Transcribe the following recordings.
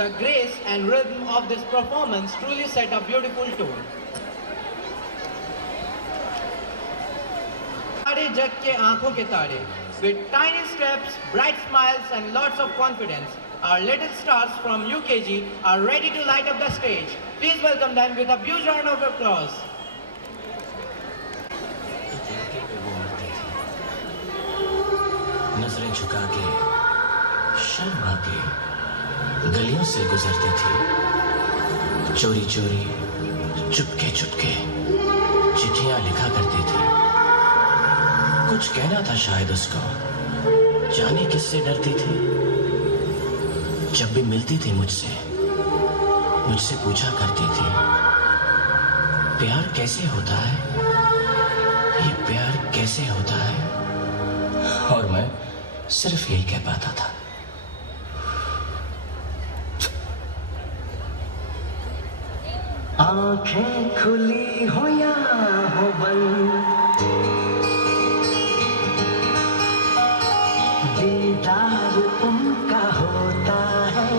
the grace and rhythm of this performance truly set a beautiful tone. Tare jag ke aankhon ke tare. With tiny steps, bright smiles and lots of confidence, our little stars from UKG are ready to light up the stage. Please welcome them with a huge round of applause. नजरें झुका के शर्मा के गलियों से गुजरती थी, चोरी चोरी चुपके चुपके चिट्ठियां लिखा करती थी। कुछ कहना था शायद उसको, जाने किससे डरती थी। जब भी मिलती थी मुझसे पूछा करती थी, प्यार कैसे होता है, ये प्यार कैसे होता है। और मैं सिर्फ यही कह पाता था, आंखें खुली हो या हो बंद, दीदार उनका होता है।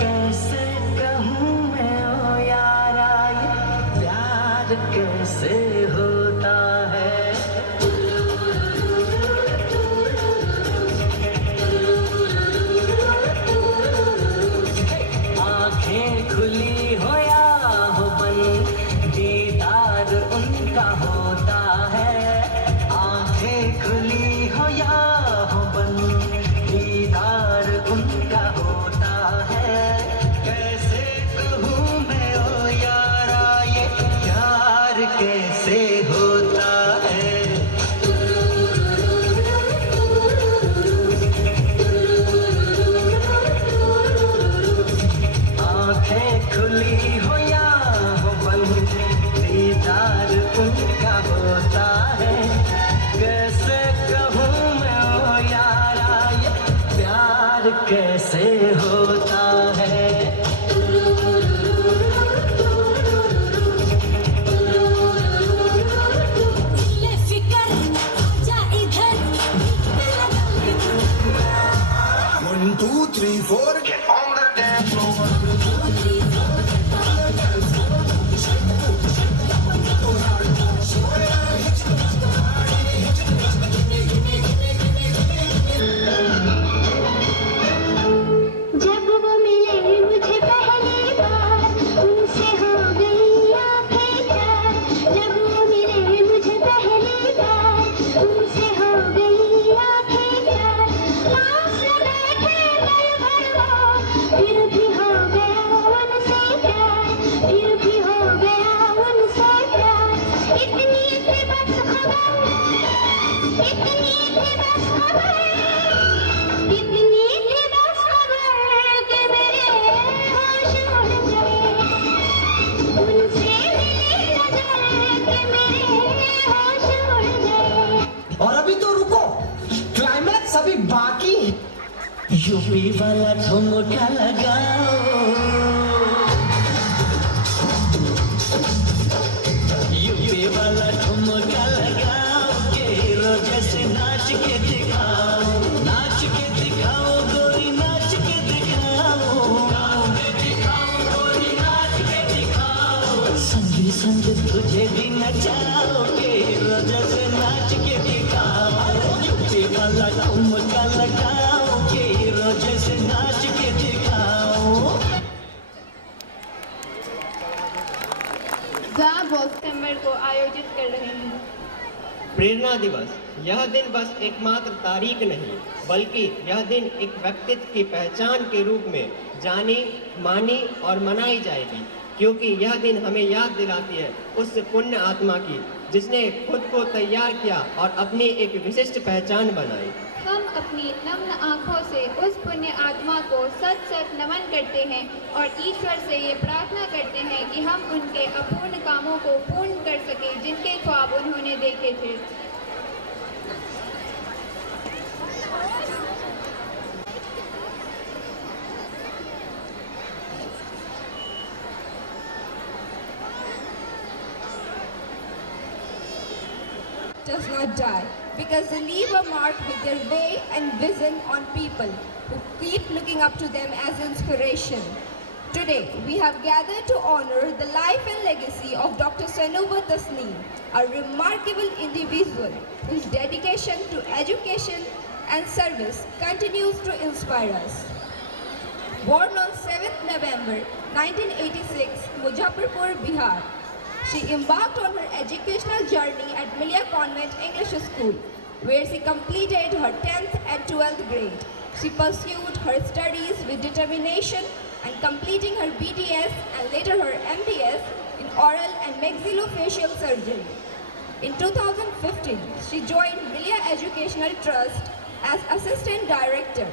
कैसे कहूँ मैं ओ यारा, ये प्यार कैसे होता है। आंखें खुली हो या हो बंद, दीदार उनका होता है। आंखें खुली हो या हो बंद, दीदार उनका होता है। कैसे कहूँ मैं ओ यारा, ये प्यार कैसे होता है। आंखें खुली हो या हो बंद, दीदार उनका होता है। कैसे कहूँ मैं ओ यारा, ये प्यार कैसे होता है। फिकर आजा इधर, 1, 2, 3, 4, get on the dance floor. जब वो मिले मुझे पहली बार, उनसे हो गई आंखें चार। जब वो मिले मुझे पहली बार, उनसे हो गई आंखें चार। पास बैठे पल भर वो, फिर भी हो गया उनसे प्यार, फिर भी हो गया उनसे प्यार। इतनी थी बस खबर, इतनी थी बस खबर, इतनी थी बस खबर कि मेरे होश उड़ गए। उनसे मिली नजर कि मेरे होश उड़ गए। और अभी तो रुको, क्लाइमैक्स अभी बाकी है। यूपी वाला ठुमका लगाओ, यूपी वाला ठुमका लगाओ, के हीरो जैसे नाच के दिखाओ, नाच के दिखाओ गोरी, नाच के दिखाओ, गोरी नाच के दिखाओ। संगी संग तुझे भी नचाओ, के हीरो जैसे नाच के दिखाओ। यूपी वाला ठुमका लगाओ, के हीरो जैसे नाच के दिखाओ। जहाँ सितंबर को आयोजित कर रहे हैं। प्रेरणा दिवस, यह दिन बस एकमात्र तारीख नहीं, बल्कि यह दिन एक व्यक्तित्व की पहचान के रूप में जानी, मानी और मनाई जाएगी, क्योंकि यह दिन हमें याद दिलाती है उस पुण्य आत्मा की जिसने खुद को तैयार किया और अपनी एक विशिष्ट पहचान बनाई। हम अपनी नम्र आँखों से उस पुण्य आत्मा को सच सच नमन करते हैं और ईश्वर से ये प्रार्थना करते हैं कि हम उनके अपूर्ण कामों को पूर्ण कर सकें जिनके ख्वाब उन्होंने देखे थे। Does not die. because they leave a mark with their way and vision on people who keep looking up to them as inspiration. Today, we have gathered to honor the life and legacy of Dr. Sanuba Tasneem, a remarkable individual whose dedication to education and service continues to inspire us. Born on 7th November 1986, Muzaffarpur, Bihar, she embarked on her educational journey at Milia Convent English School, where she completed her 10th and 12th grade. She pursued her studies with determination and completing her BTS and later her MDS in oral and maxillofacial surgery. In 2015, she joined Milia Educational Trust as Assistant Director,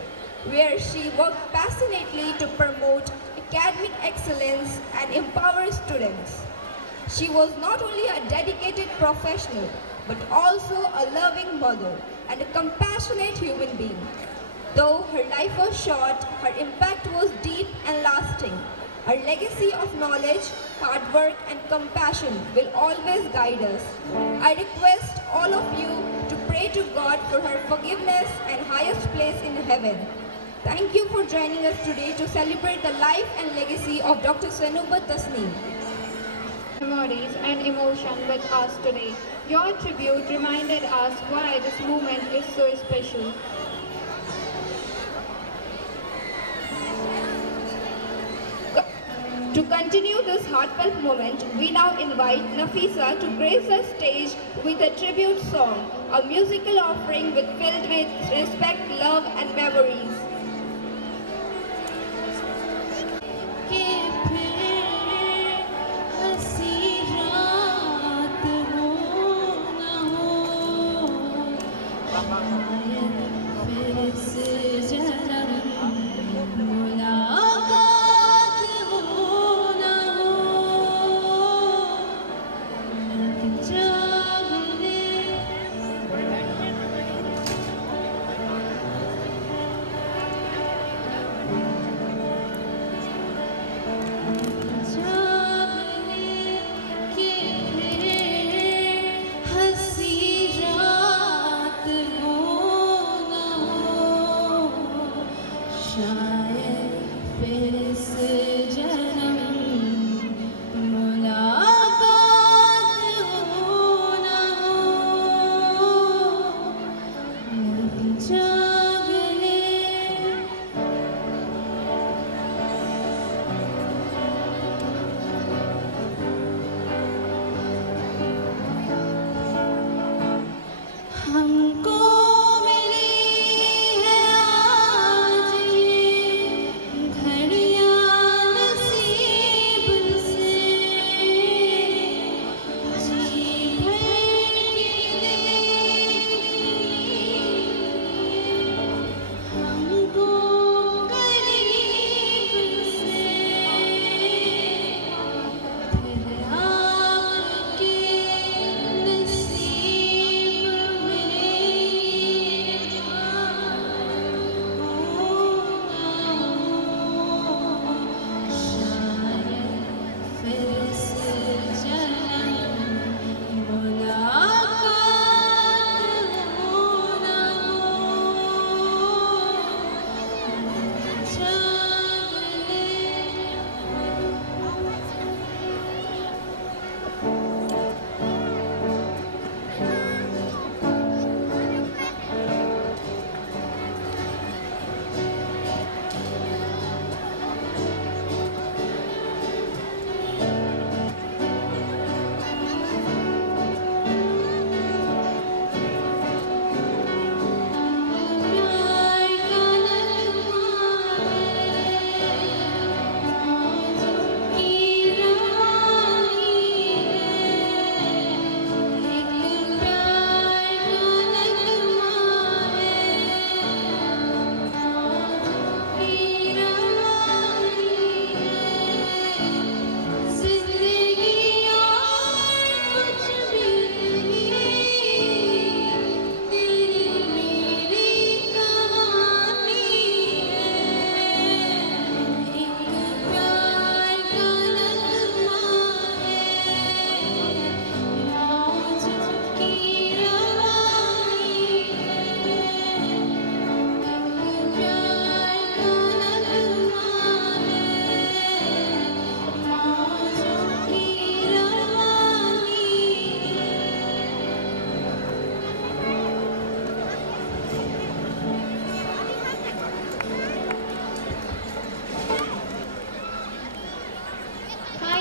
where she worked passionately to promote academic excellence and empower students. She was not only a dedicated professional, but also a loving mother and a compassionate human being. Though her life was short, her impact was deep and lasting. Her legacy of knowledge, hard work and compassion will always guide us. I request all of you to pray to God for her forgiveness and highest place in heaven. Thank you for joining us today to celebrate the life and legacy of Dr. Sanuba Tasneem. Memories and emotion with us today. Your tribute reminded us why this movement is so special. To continue this heartfelt moment, we now invite Nafisa to grace the stage with a tribute song, a musical offering filled with respect, love and memories.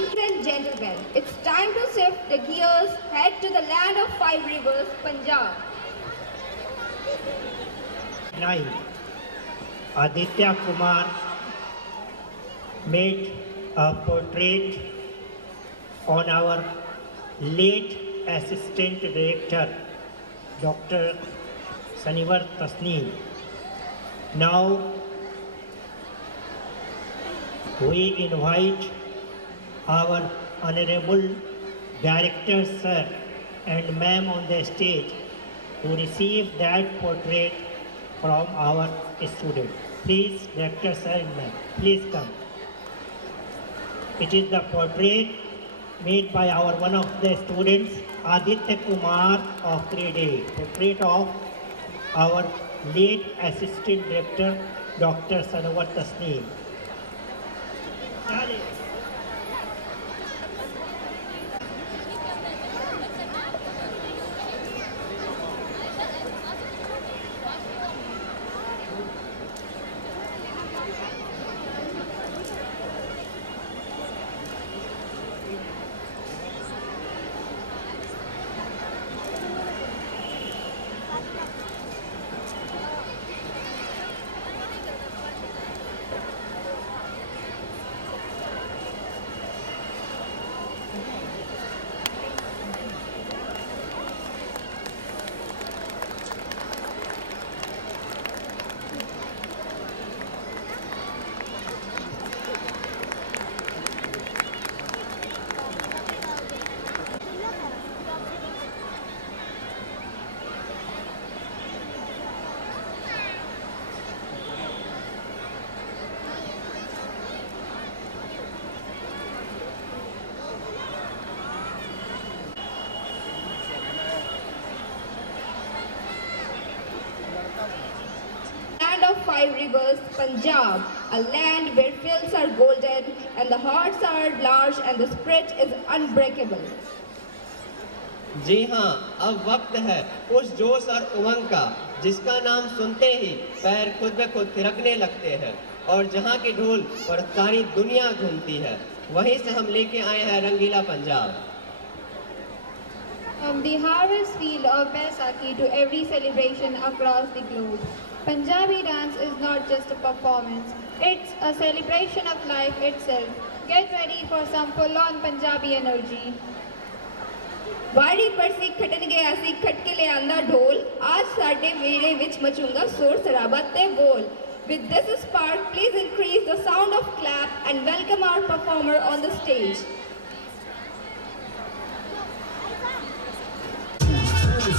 Ladies and gentlemen, it's time to shift the gears, head to the land of five rivers, Punjab. 9. Aditya Kumar made a portrait on our late Assistant Director, Dr. Sanivar Tasneem. Now, we invite our Honorable Director Sir and Ma'am on the stage to receive that portrait from our student. Please, Director Sir and Ma'am, please come. It is the portrait made by our one of the students, Aditya Kumar of grade A. Portrait of our late Assistant Director, Dr. Sanivar Tasneem. Land of five rivers, Punjab, a land where fields are golden and the hearts are large and the spirit is unbreakable. जी हाँ, अब वक्त है उस जोश और उमंग का जिसका नाम सुनते ही पैर खुद ब खुद थिरकने लगते हैं और जहाँ के ढोल पर सारी दुनिया घूमती है, वहीं से हम लेके आए हैं रंगीला Punjab. From the harvest field of Baisakhi to every celebration across the globe, Punjabi dance is not just a performance, it's a celebration of life itself. Get ready for some full-on Punjabi energy. ਵਾੜੀ ਪਰਸੀ ਖਟਣ ਗਿਆ ਸੀ ਖਟਕੇ ਲਿਆਂਦਾ ਢੋਲ ਅੱਜ ਸਾਡੇ ਵੇੜੇ ਵਿੱਚ ਮਚੂੰਗਾ ਸ਼ੋਰ ਸ਼ਰਾਬਾ ਤੇ ਬੋਲ With this spark, please increase the sound of clap and welcome our performer on the stage.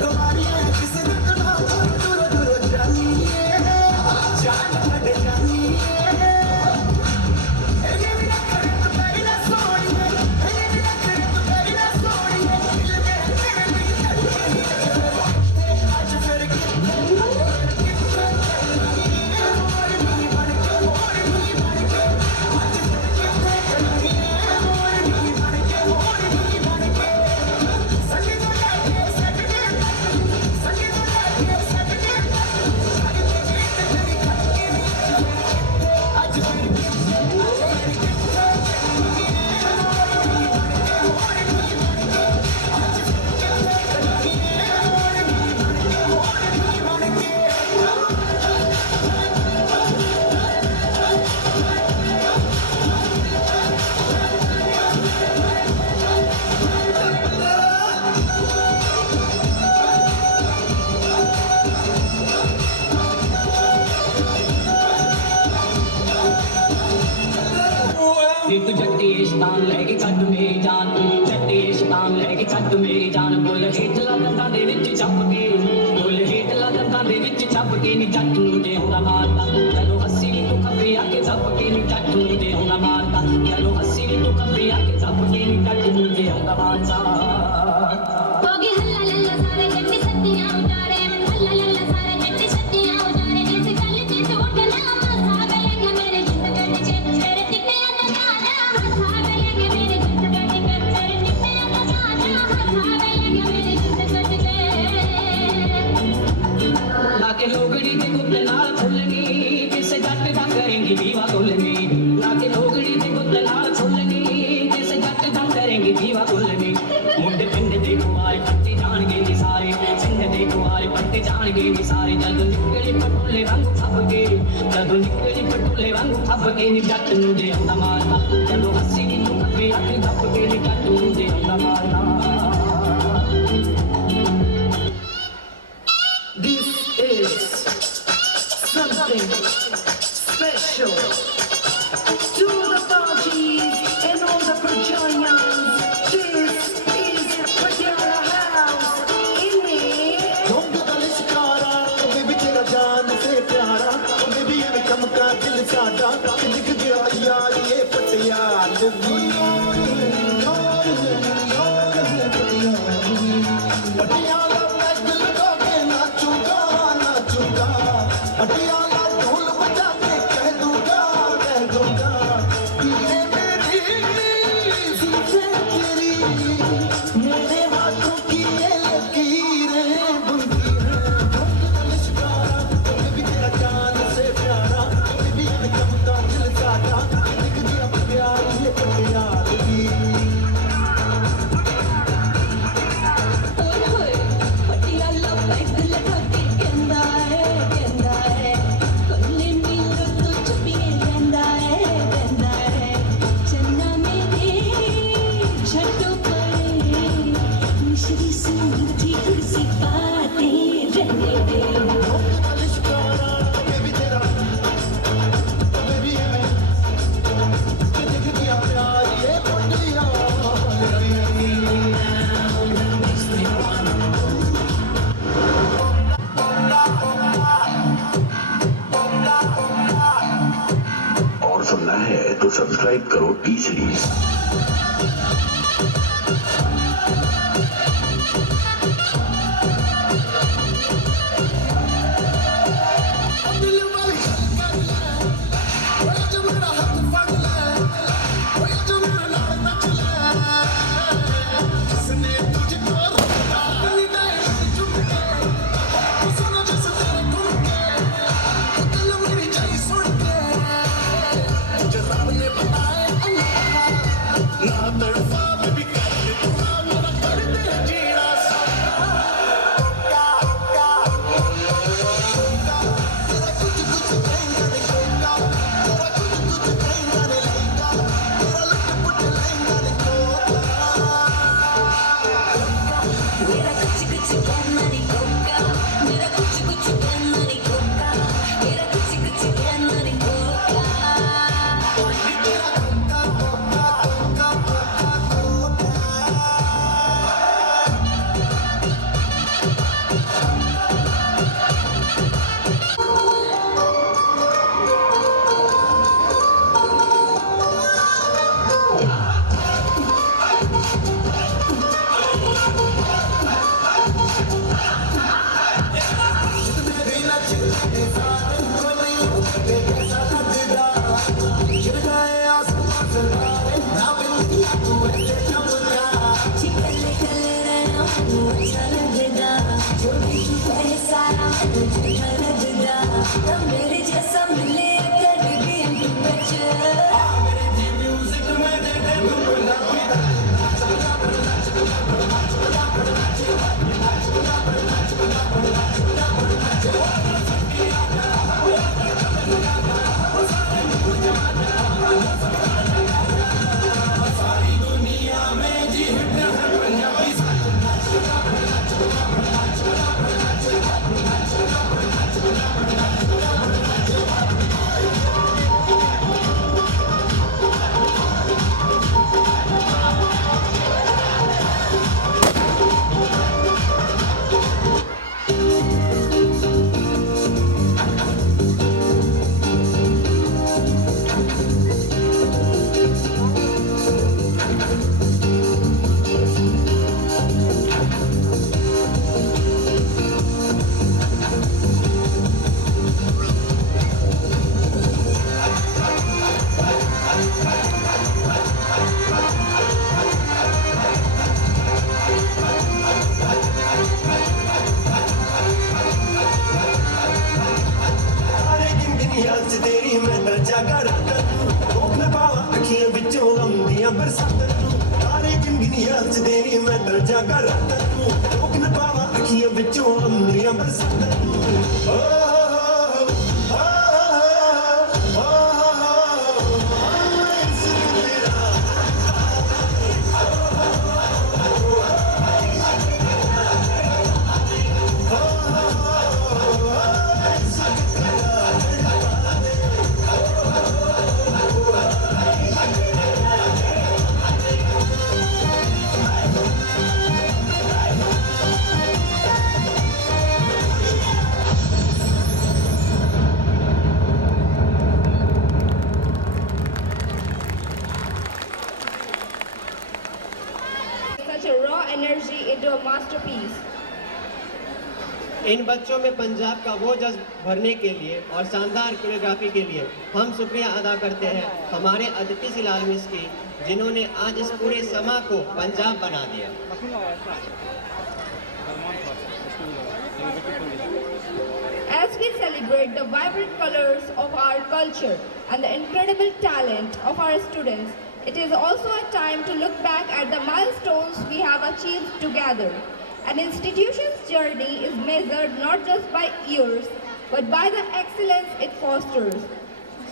Somebody नी तू जट्टी शैतान लेके छड्ड मेरी जान जट्टी शैतान लेके छड्ड मेरी जान बुल हेठला दंदां दे विच छप के बुल हेठला दंदां दे विच छप के नी जट नूं जे हुंदा मारदा चलो हस्सी नी तू खब्बे आके छप के नी जट नूं जे हुंदा मारदा चलो हस्सी नी तू खब्बे आके छप के नी जट नूं जे हुंदा मारदा होगी हल्ला लल्ला सारे जट्टी सत्तियां उतारे हल्ला लल्ला सारे जट्टी सत्तियां उतारे इस गल च झूठना मसा गलेगा मेरे जिंद गट के तेरे टिक्के दा गाना हंसा गलेगा मेरे जिंद गट के तेरे टिक्के दा गाना हंसा गलेगा मेरे जिंद गट के लाके लोगड़ी दे गुत्ते नाल फुलनी किसे जट दा करेंगी दीवा गुलनी लाके लोगड़ी दे गुत्ते नाल फुलनी किसे जट दा करेंगी दीवा गुलनी मुंडे पिंड दे कुआरे पट्टे जाणगे नी सारे सिंह दे कुआरे पट्टे जाणगे नी सारे जद निकली पटोले वांगू फब के जद निकली पटोले वांगू फब के नी जट नूं जे हुंदा मारदा चलो हस्सी नी तू खब्बे आके धप के नी जट नूं जे हुंदा मारदा This is something special to the parties and all the Virginians. This is Patiala House in it. Don't get a liskara, baby तेरा जान से प्यारा, baby ये कम का दिल सादा, लिख गया यार ये पटियाला पटियाला पैग लगा के नाचूंगा नाचूंगा पटियाला ढोल बजा के कह दूंगा ये मेरी जुल्फें तेरी मेरे हाथों की ये लकीरें बुनती हैं ढोल का लिशकारा कभी तेरा जान से प्यारा कभी ये कम का दिल सादा लिख दिया प्यार ये पटियालगी ओए होए पटियाला पैग लगा के कहंदा है कल्ले मिलो तो चुपिए रहंदा है चन्ना मेरे छट्टो पड़े मिश्री सी मीठी कुर्सी बातें रहने दे लिशकारा कभी तेरा कभी ये लिख दिया प्यार ये पटियालगी और सुनना है तो सब्सक्राइब करो टी सीरीज। मेरा कुछ कुछ कहना नहीं कोका मेरा कुछ कुछ कहना नहीं कोका मेरा कुछ कुछ कहना नहीं कोका चिकले चले रहना अच्छा लगेगा जो भी तू कहे सारा तुझे लगेगा तब मेरे जैसा मिले अगर भी हम बच्चे बरसात तारे गिनगिनियां च देनी मैं दर्जा कर तैनू रोक न पावा अखियां विचों अंदरियां बरसात such a raw energy into a masterpiece. इन बच्चों में पंजाब का वो जज्ब भरने के लिए और शानदार कोरियोग्राफी के लिए हम शुक्रिया अदा करते हैं हमारे अदिति सिलाल मिस की, जिन्होंने आज इस पूरे समा को पंजाब बना दिया। As we celebrate the vibrant colors of our culture and the incredible talent of our students, it is also a time to look back at the milestones we have achieved together. An institution's journey is measured not just by years, but by the excellence it fosters.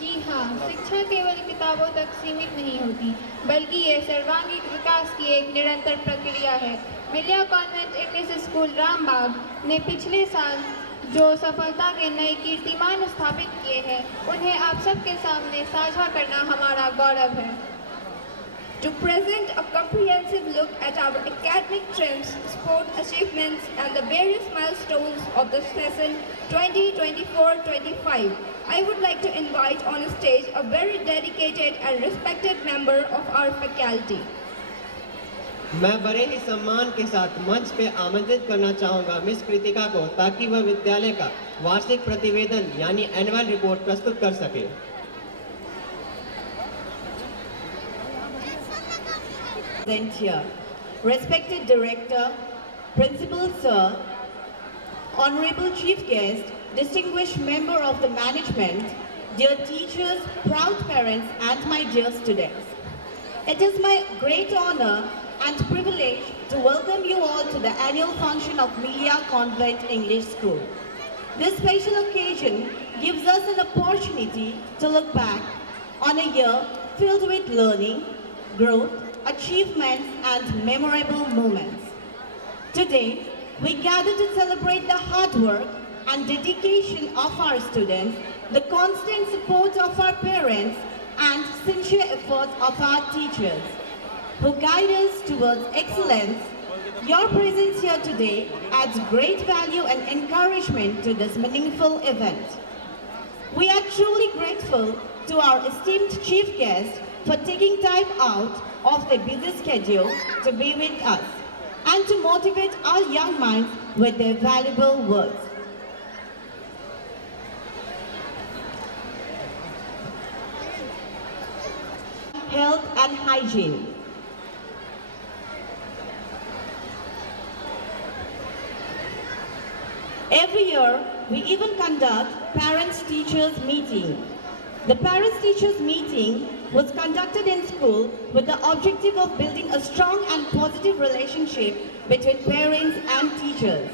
जी हाँ, शिक्षा केवल किताबों तक सीमित नहीं होती, बल्कि ये सर्वांगीण विकास की एक निरंतर प्रक्रिया है। मिलिया कॉन्वेंट इंग्लिश स्कूल रामबाग ने पिछले साल जो सफलता के नए कीर्तिमान स्थापित किए हैं, उन्हें आप सबके सामने साझा करना हमारा गौरव है। To present a comprehensive look at our academic trends, sport achievements and the various milestones of the session 2024-25, I would like to invite on stage a very dedicated and respected member of our faculty. मैं बड़े ही सम्मान के साथ मंच पे आमंत्रित करना चाहूँगा मिस कृतिका को, ताकि वह विद्यालय का वार्षिक प्रतिवेदन यानी एनुअल रिपोर्ट प्रस्तुत कर सके। Here. Respected Director, Principal Sir, Honorable Chief Guest, distinguished member of the management, dear teachers, proud parents and my dear students. It is my great honor and privilege to welcome you all to the annual function of Milia Convent English School. This special occasion gives us an opportunity to look back on a year filled with learning, growth, achievements and memorable moments. Today, we gather to celebrate the hard work and dedication of our students, the constant support of our parents and sincere efforts of our teachers who guide us towards excellence. Your presence here today adds great value and encouragement to this meaningful event. We are truly grateful to our esteemed chief guest for taking time out of their busy schedule to be with us and to motivate our young minds with their valuable words. Health and hygiene. Every year, we even conduct parents-teachers meeting. The parents-teachers meeting was conducted in school with the objective of building a strong and positive relationship between parents and teachers.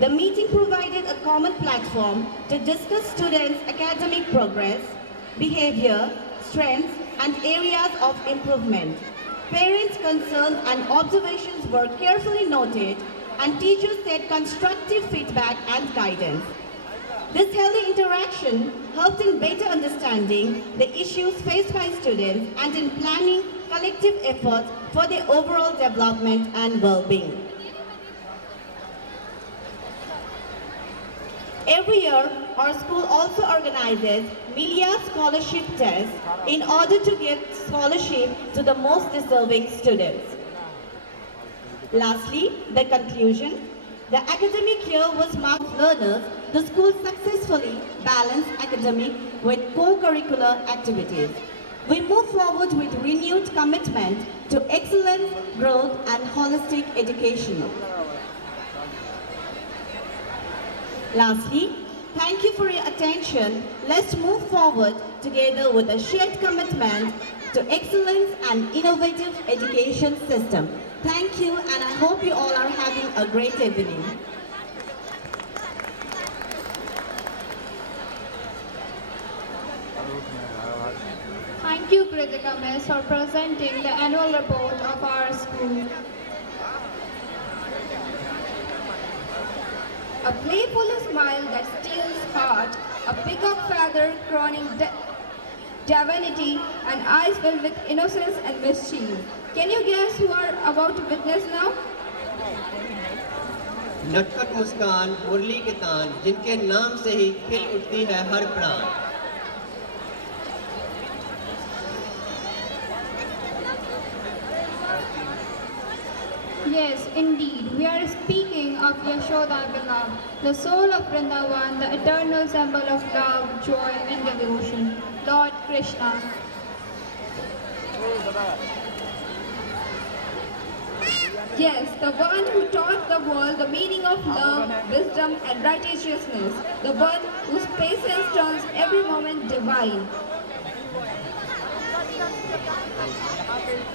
The meeting provided a common platform to discuss students' academic progress, behavior, strengths, and areas of improvement. Parents' concerns and observations were carefully noted, and teachers said constructive feedback and guidance. This healthy interaction helped in better understanding the issues faced by students and in planning collective efforts for their overall development and well-being. Every year, our school also organizes Milia Scholarship Tests in order to give scholarship to the most deserving students. Lastly, the conclusion. The academic year was marked with learners. The school successfully balanced academic with co-curricular activities. We move forward with renewed commitment to excellence, growth, and holistic education. Lastly, thank you for your attention. Let's move forward together with a shared commitment to excellence and innovative education system. Thank you, and I hope you all are having a great evening. Thank you, Kritika Miss, for presenting the annual report of our school. A playful smile that steals heart, a peacock feather crowning divinity, and eyes filled with innocence and mischief. Can you guess who are about to witness now? नटखट मुस्कान, मुरली के तान, जिनके नाम से ही खिल उठती है हर प्राण। Yes, indeed. We are speaking of Yashoda Beloved, the soul of Vrindavan, the eternal symbol of love, joy and devotion, Lord Krishna. Yes, the one who taught the world the meaning of love, wisdom and righteousness, the one whose patience turns every moment divine.